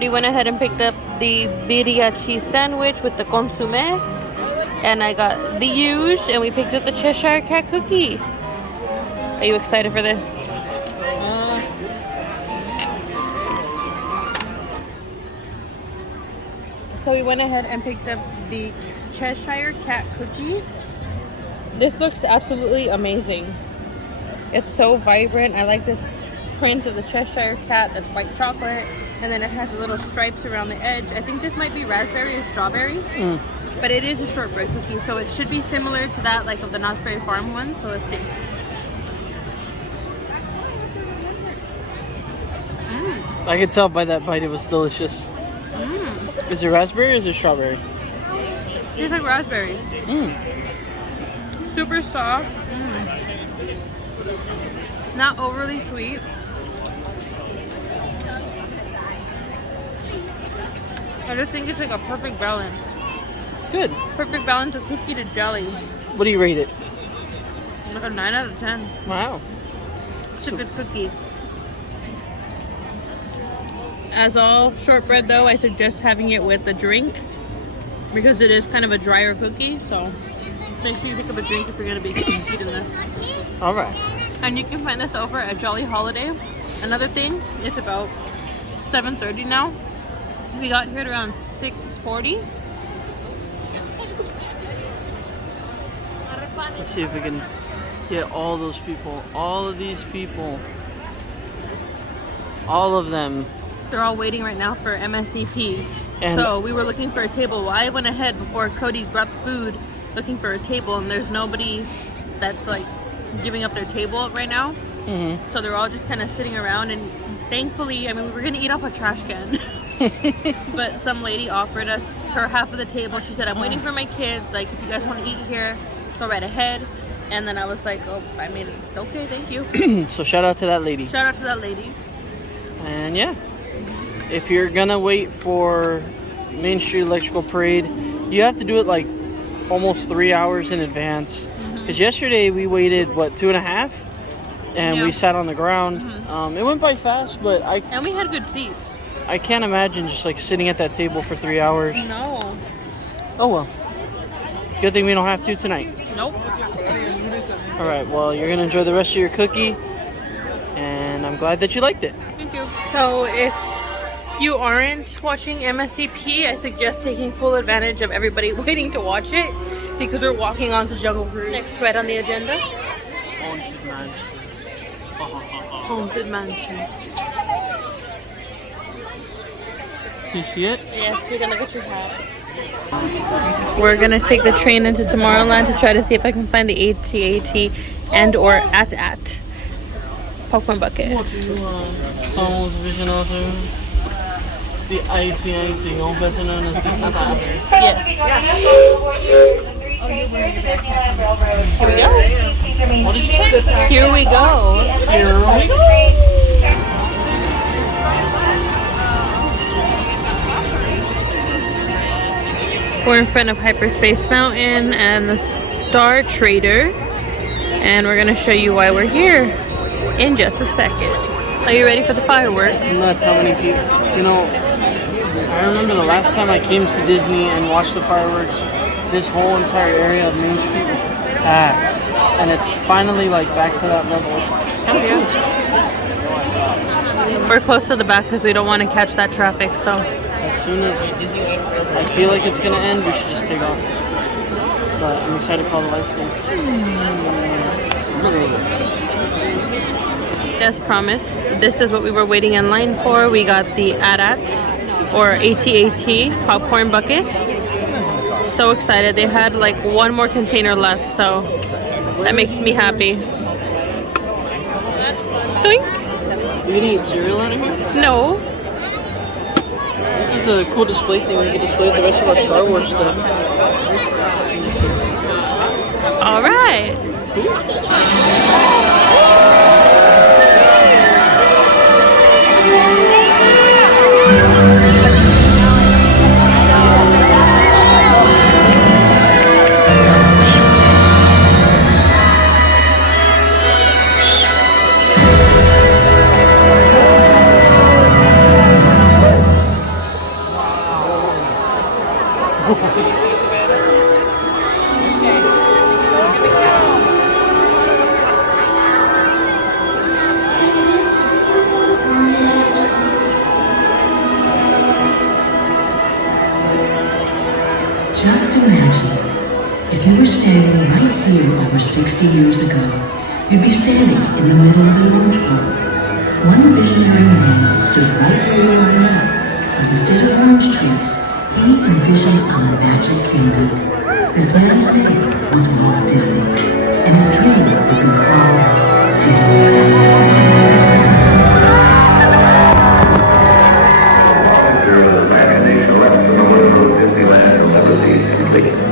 Cody went ahead and picked up the birria cheese sandwich with the consomme. And I got the huge, and we picked up the Cheshire Cat cookie. Are you excited for this? So we went ahead and picked up the Cheshire Cat cookie. This looks absolutely amazing. It's so vibrant. I like this print of the Cheshire Cat that's white chocolate, and then it has little stripes around the edge. I think this might be raspberry or strawberry, but it is a shortbread cookie, so it should be similar to that, like of the Knott's Berry Farm one. So let's see. I could tell by that bite it was delicious. Is it raspberry or is it strawberry? Tastes like raspberry. Super soft. Not overly sweet. I just think it's like a perfect balance. Good. Perfect balance of cookie to jelly. What do you rate it? Like a 9 out of 10. Wow. It's a good cookie. As all shortbread though, I suggest having it with a drink because it is kind of a drier cookie, so make sure you pick up a drink if you're going to be eating this. Alright. And you can find this over at Jolly Holiday. Another thing, it's about 7:30 now. We got here at around 6:40. Let's see if we can get all those people, all of these people, all of them. They're all waiting right now for MSCP. And so we were looking for a table. Well, I went ahead before Cody grabbed food looking for a table, and there's nobody that's like giving up their table right now. So they're all just kind of sitting around, and thankfully, I mean, we were gonna eat off a trash can. But some lady offered us her half of the table. She said, I'm waiting for my kids, like if you guys want to eat here, go right ahead. And then I was like, oh, I mean, it's okay, thank you. So shout out to that lady. Shout out to that lady. And yeah, if you're gonna wait for Main Street Electrical Parade, you have to do it like almost 3 hours in advance. Because yesterday we waited, what, 2.5? And we sat on the ground. It went by fast, but and we had good seats. I can't imagine just like sitting at that table for 3 hours. No. Oh well. Good thing we don't have to tonight. Nope. Alright, well, you're gonna enjoy the rest of your cookie, and I'm glad that you liked it. Thank you. So if you aren't watching MSCP, I suggest taking full advantage of everybody waiting to watch it because we're walking on to Jungle Cruise. Next right on the agenda. Haunted Mansion. Haunted Mansion. You see it? Yes, we're gonna get your hat. We're gonna take the train into Tomorrowland to try to see if I can find the AT-AT and or at popcorn bucket. Star Wars Vision Auto. The AT-AT, or better known as the AT-AT. Yes. Here we go. What did you say? Here we go. Here we go. We're in front of Hyperspace Mountain and the Star Trader, and we're gonna show you why we're here in just a second. Are you ready for the fireworks? That's how many people. You know, I remember the last time I came to Disney and watched the fireworks. This whole entire area of Main Street was packed, and it's finally like back to that level. It's kind of cool. We're close to the back because we don't want to catch that traffic. So as soon as I feel like it's gonna end, we should just take off. But I'm excited for all the lights again. as promised, this is what we were waiting in line for. We got the AT-AT or AT-AT popcorn bucket. So excited. They had like one more container left, so that makes me happy. Doink. You gonna eat cereal out of here? No. This is a cool display thing. We can display the rest of our Star Wars stuff. All right. Just imagine, if you were standing right here over 60 years ago, you'd be standing in the middle of an orange grove. One visionary man stood right where you are now, but instead of orange trees, he envisioned a magic kingdom. This man's name was Walt Disney, and his dream would be called Disneyland. The imagination left for the wonder of Disneyland will never be complete.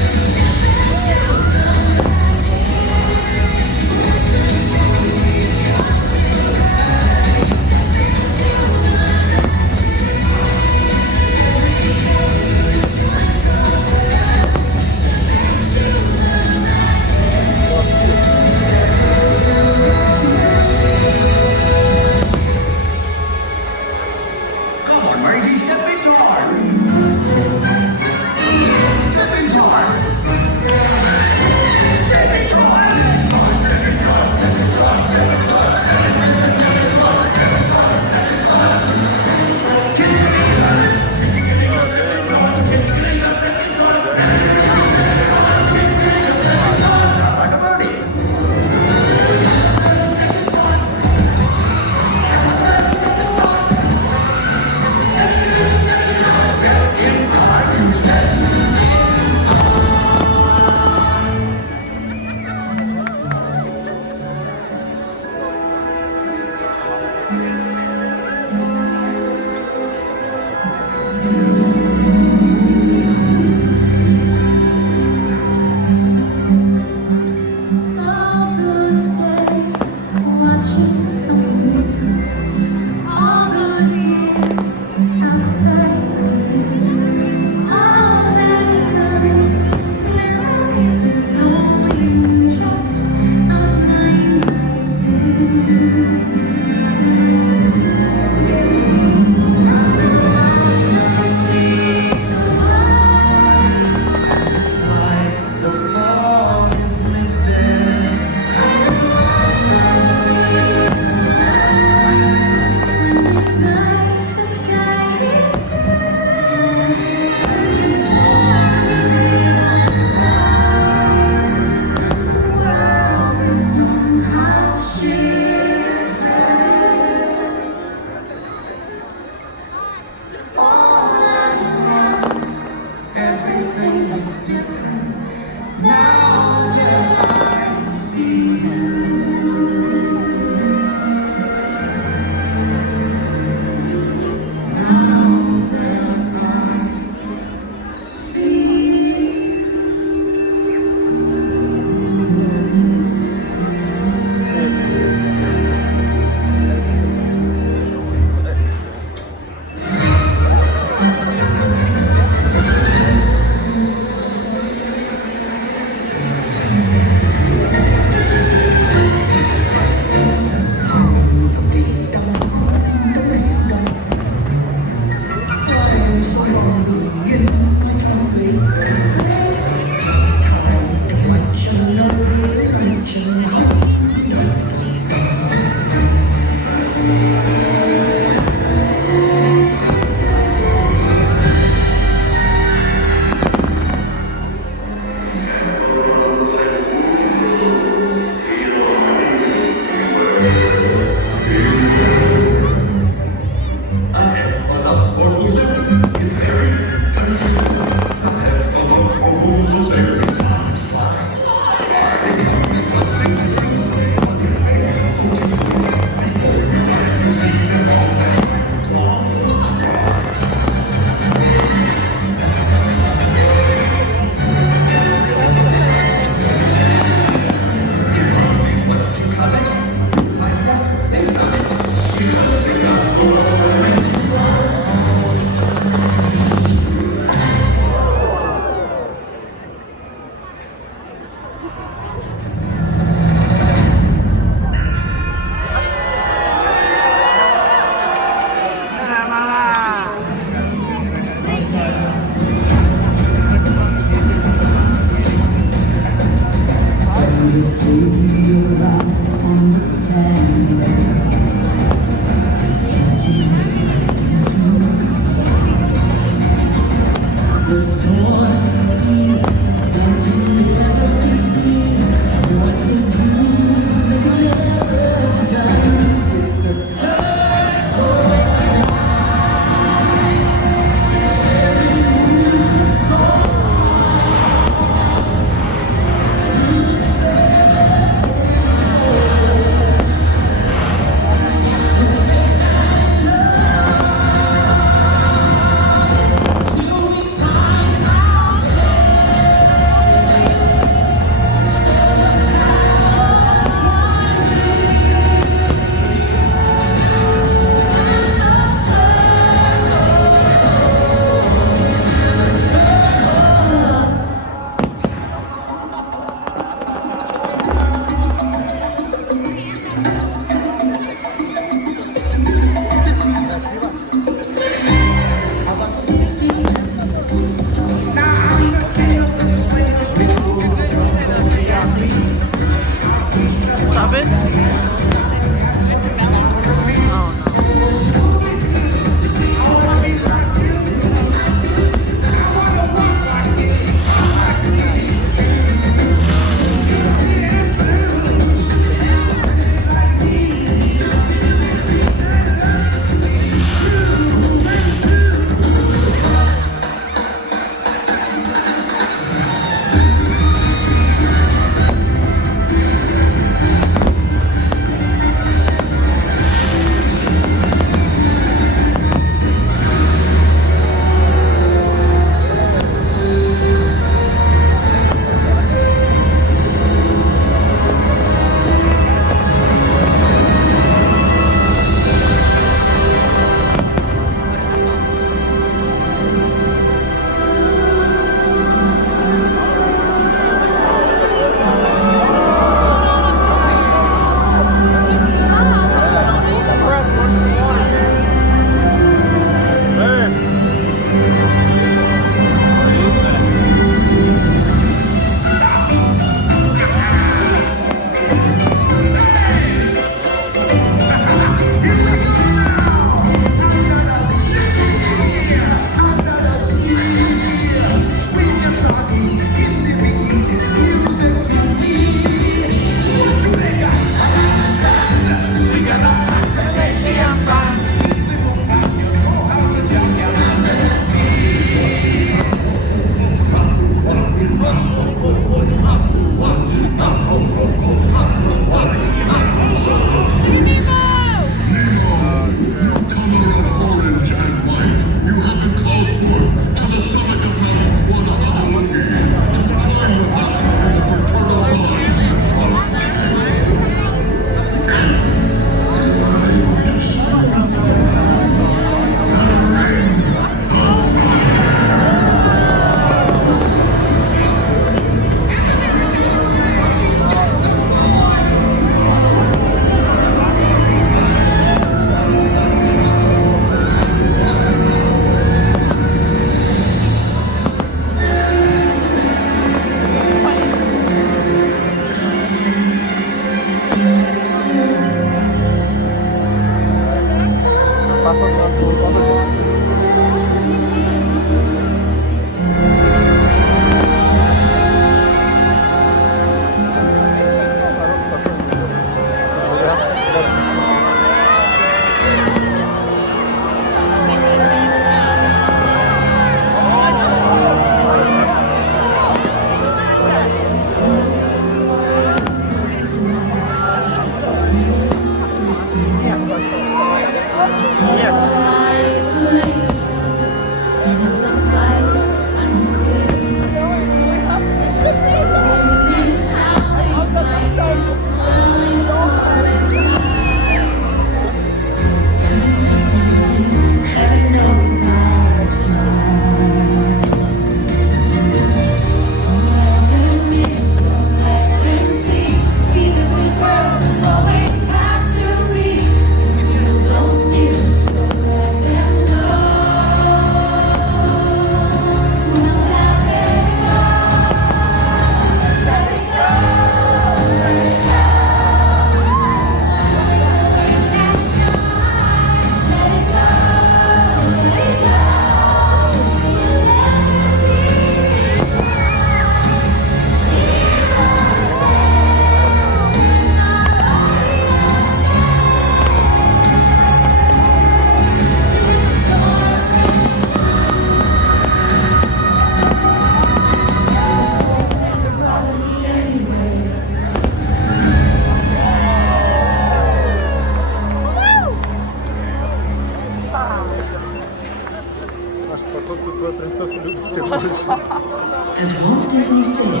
As Walt Disney said,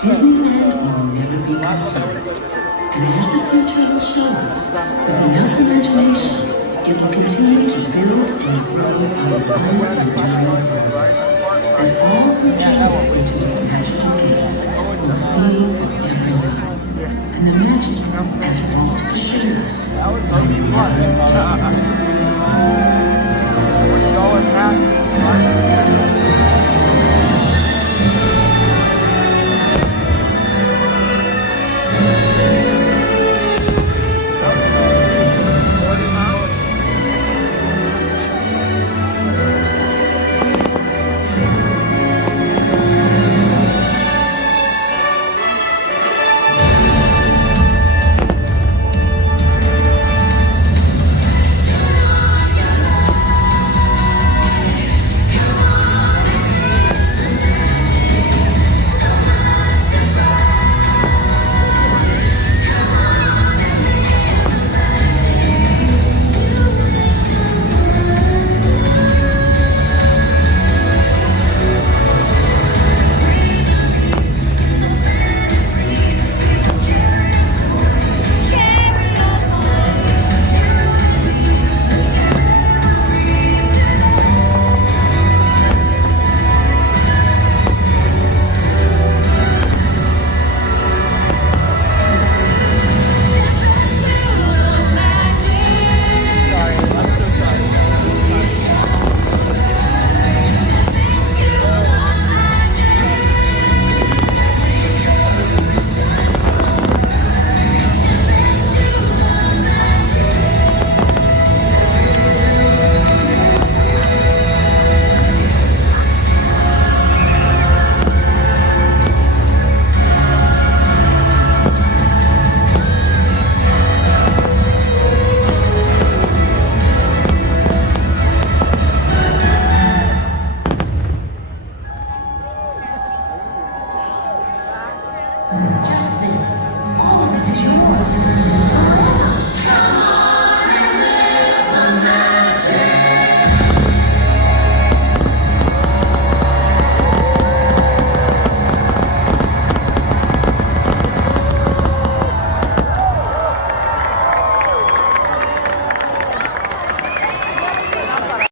Disneyland will never be complete. And as the future will show us, with enough imagination, it will continue to build and grow on one enduring promise. That all who journey into its magical gates will feel forever young. And the magic, as Walt assured us, will never end. $20 passes to our Just think, all of this is yours. Forever.